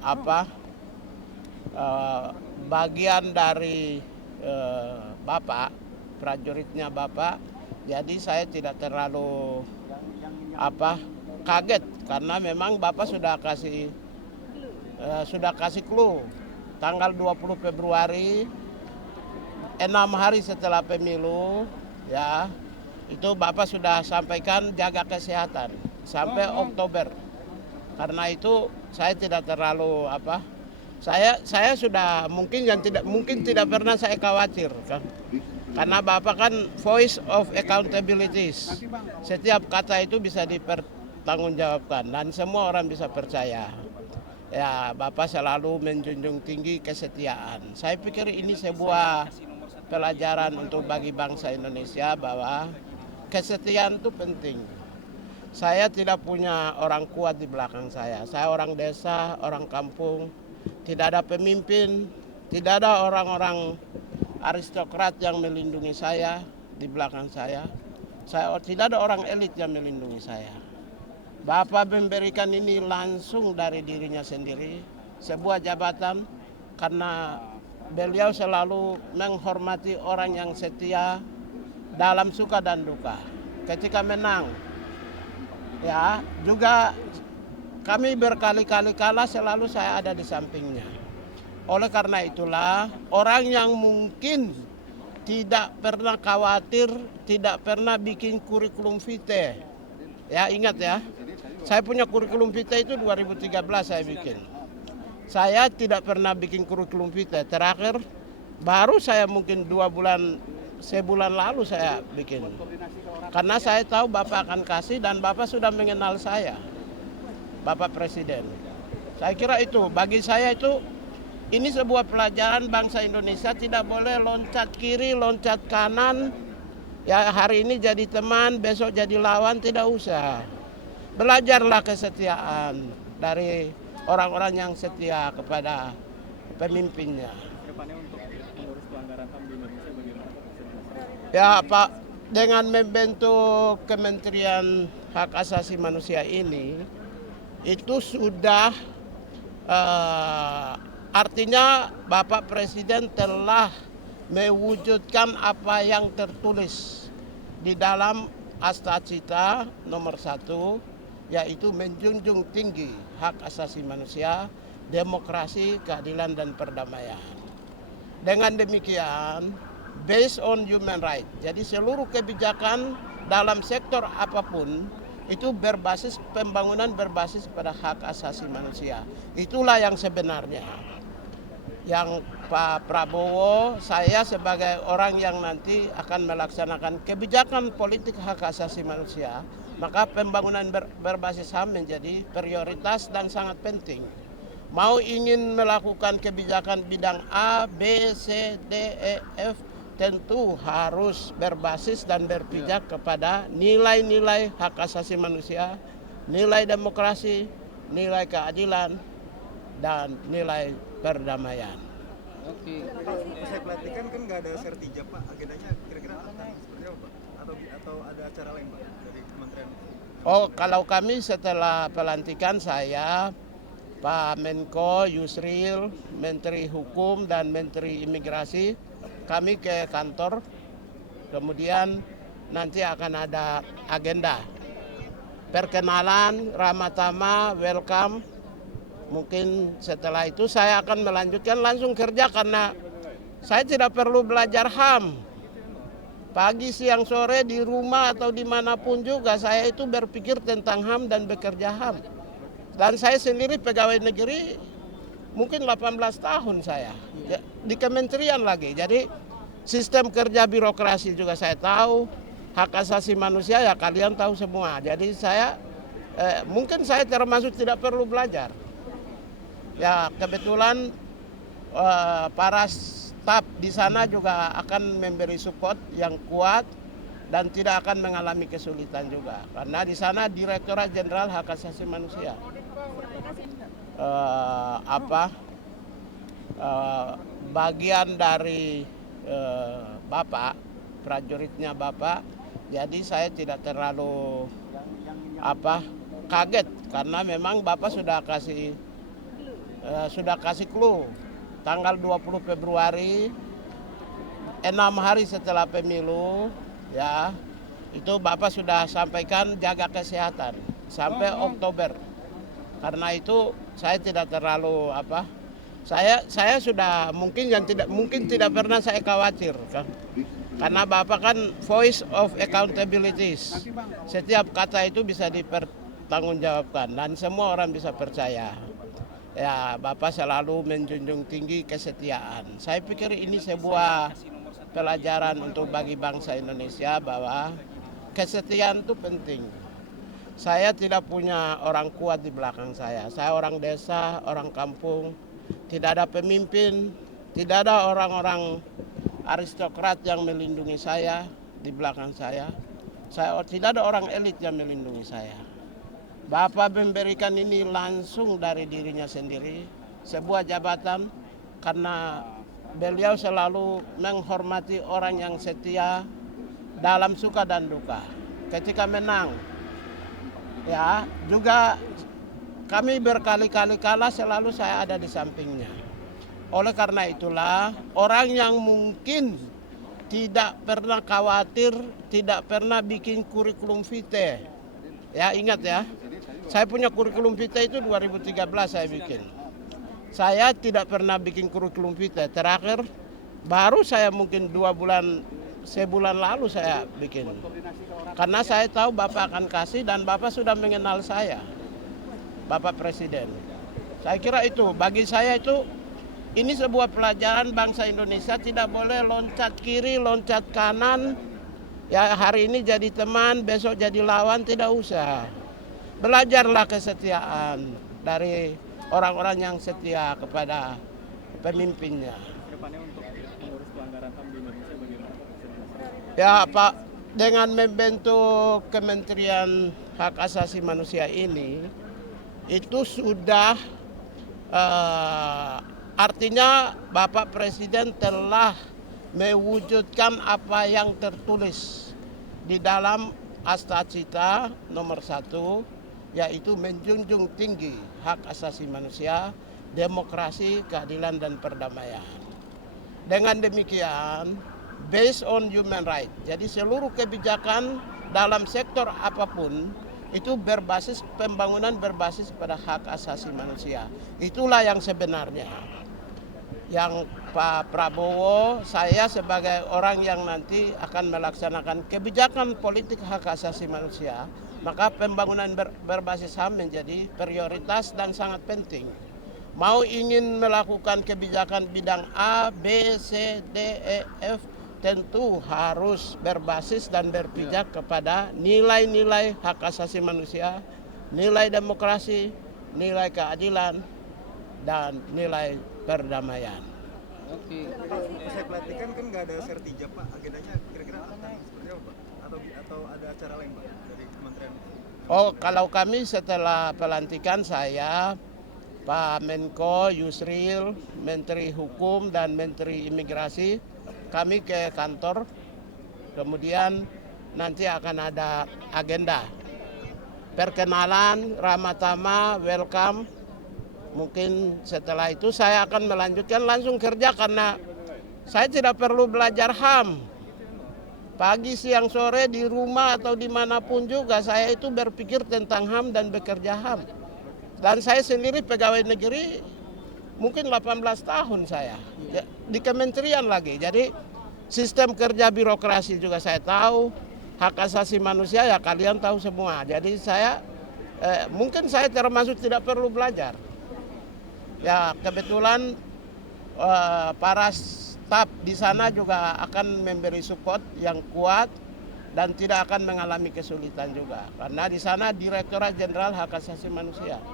apa bagian dari Bapak, prajuritnya Bapak. Jadi saya tidak terlalu kaget karena memang Bapak sudah kasih clue tanggal 20 Februari 6 hari setelah pemilu, ya, itu Bapak sudah sampaikan jaga kesehatan sampai Oktober. Karena itu saya tidak terlalu saya sudah mungkin tidak pernah saya khawatir kan. Karena Bapak kan voice of accountabilities. Setiap kata itu bisa dipertanggungjawabkan dan semua orang bisa percaya. Ya, Bapak selalu menjunjung tinggi kesetiaan. Saya pikir ini sebuah pelajaran untuk bagi bangsa Indonesia bahwa kesetiaan itu penting. Saya tidak punya orang kuat di belakang saya. Saya orang desa, orang kampung, tidak ada pemimpin, tidak ada orang-orang aristokrat yang melindungi saya di belakang saya. Tidak ada orang elit yang melindungi saya. Bapak memberikan ini langsung dari dirinya sendiri, sebuah jabatan, karena beliau selalu menghormati orang yang setia dalam suka dan duka. Ketika menang, ya juga kami berkali-kali kalah selalu saya ada di sampingnya. Oleh karena itulah orang yang mungkin tidak pernah khawatir, tidak pernah bikin kurikulum vitae. Ya ingat ya, saya punya kurikulum vitae itu 2013 saya bikin. Saya tidak pernah bikin kurikulum vitae. Terakhir baru saya mungkin sebulan lalu saya bikin. Karena saya tahu Bapak akan kasih dan Bapak sudah mengenal saya, Bapak Presiden. Saya kira itu, bagi saya itu ini sebuah pelajaran bangsa Indonesia tidak boleh loncat kiri, loncat kanan. Ya hari ini jadi teman, besok jadi lawan, tidak usah. Belajarlah kesetiaan dari orang-orang yang setia kepada pemimpinnya. Kedepannya untuk mengurus pelanggaran HAM di Indonesia bagaimana Pak? Ya Pak, dengan membentuk Kementerian Hak Asasi Manusia ini, itu sudah artinya Bapak Presiden telah mewujudkan apa yang tertulis di dalam Astacita nomor 1, yaitu menjunjung tinggi hak asasi manusia, demokrasi, keadilan, dan perdamaian. Dengan demikian, based on human right, jadi seluruh kebijakan dalam sektor apapun itu pembangunan berbasis pada hak asasi manusia. Itulah yang sebenarnya. Yang Pak Prabowo, saya sebagai orang yang nanti akan melaksanakan kebijakan politik hak asasi manusia, maka pembangunan berbasis HAM menjadi prioritas dan sangat penting. Mau ingin melakukan kebijakan bidang A, B, C, D, E, F, tentu harus berbasis dan berpijak kepada nilai-nilai hak asasi manusia, nilai demokrasi, nilai keadilan, dan nilai perdamaian. Oke. Saya pelatihan kan nggak ada sertijab Pak, agendanya kira-kira akan seperti apa Pak? Atau ada acara lain Pak dari kementerian? Oh, kalau kami setelah pelantikan saya, Pak Menko Yusril, Menteri Hukum dan Menteri Imigrasi, kami ke kantor, kemudian nanti akan ada agenda perkenalan, ramah tamah, welcome. Mungkin setelah itu saya akan melanjutkan langsung kerja karena saya tidak perlu belajar HAM. Pagi, siang, sore di rumah atau dimanapun juga saya itu berpikir tentang HAM dan bekerja HAM. Dan saya sendiri pegawai negeri mungkin 18 tahun saya di kementerian lagi. Jadi sistem kerja birokrasi juga saya tahu, hak asasi manusia ya kalian tahu semua. Jadi saya mungkin saya termasuk tidak perlu belajar. Ya kebetulan para staf di sana juga akan memberi support yang kuat dan tidak akan mengalami kesulitan juga karena di sana Direktorat Jenderal Hak Asasi Manusia. Bagian dari Bapak, prajuritnya Bapak, jadi saya tidak terlalu kaget karena memang Bapak sudah kasih sudah kasih clue tanggal 20 Februari 6 hari setelah pemilu, ya itu Bapak sudah sampaikan jaga kesehatan sampai Oktober. Karena itu saya tidak terlalu saya sudah mungkin tidak pernah saya khawatir kan. Karena Bapak kan voice of accountabilities. Setiap kata itu bisa dipertanggungjawabkan dan semua orang bisa percaya. Ya, Bapak selalu menjunjung tinggi kesetiaan. Saya pikir ini sebuah pelajaran untuk bagi bangsa Indonesia bahwa kesetiaan itu penting. Saya tidak punya orang kuat di belakang saya. Saya orang desa, orang kampung. Tidak ada pemimpin, tidak ada orang-orang aristokrat yang melindungi saya di belakang saya. Tidak ada orang elit yang melindungi saya. Bapak memberikan ini langsung dari dirinya sendiri, sebuah jabatan karena beliau selalu menghormati orang yang setia dalam suka dan duka. Ketika menang, ya juga kami berkali-kali kalah selalu saya ada di sampingnya. Oleh karena itulah orang yang mungkin tidak pernah khawatir, tidak pernah bikin kurikulum vitae. Ya ingat ya, saya punya kurikulum vitae itu 2013 saya bikin. Saya tidak pernah bikin kurikulum vitae. Terakhir baru saya mungkin sebulan lalu saya bikin. Karena saya tahu Bapak akan kasih dan Bapak sudah mengenal saya, Bapak Presiden. Saya kira itu, bagi saya itu ini sebuah pelajaran bangsa Indonesia tidak boleh loncat kiri, loncat kanan. Ya hari ini jadi teman, besok jadi lawan, tidak usah. Belajarlah kesetiaan dari orang-orang yang setia kepada pemimpinnya. Kedepannya untuk mengurus pelanggaran HAM di Indonesia bagaimana Pak? Ya Pak, dengan membentuk Kementerian Hak Asasi Manusia ini, itu sudah artinya Bapak Presiden telah mewujudkan apa yang tertulis di dalam Astacita nomor 1, yaitu menjunjung tinggi hak asasi manusia, demokrasi, keadilan, dan perdamaian. Dengan demikian, based on human right, jadi seluruh kebijakan dalam sektor apapun itu pembangunan berbasis pada hak asasi manusia. Itulah yang sebenarnya. Yang Pak Prabowo, saya sebagai orang yang nanti akan melaksanakan kebijakan politik hak asasi manusia, maka pembangunan berbasis HAM menjadi prioritas dan sangat penting. Mau ingin melakukan kebijakan bidang A, B, C, D, E, F, tentu harus berbasis dan berpijak kepada nilai-nilai hak asasi manusia, nilai demokrasi, nilai keadilan, dan nilai perdamaian. Pak, saya perhatikan kan nggak ada sertijab Pak, agendanya kira-kira akan seperti apa Pak? Atau ada acara lain Pak dari kementerian? Oh, kalau kami setelah pelantikan saya, Pak Menko Yusril, Menteri Hukum dan Menteri Imigrasi, kami ke kantor, kemudian nanti akan ada agenda perkenalan, ramah tamah, welcome. Mungkin setelah itu saya akan melanjutkan langsung kerja karena saya tidak perlu belajar HAM. Pagi, siang, sore di rumah atau dimanapun juga saya itu berpikir tentang HAM dan bekerja HAM. Dan saya sendiri pegawai negeri mungkin 18 tahun saya di kementerian lagi. Jadi sistem kerja birokrasi juga saya tahu, hak asasi manusia ya kalian tahu semua. Jadi saya mungkin saya termasuk tidak perlu belajar. Ya kebetulan para staf di sana juga akan memberi support yang kuat dan tidak akan mengalami kesulitan juga. Karena di sana Direktorat Jenderal Hak Asasi Manusia.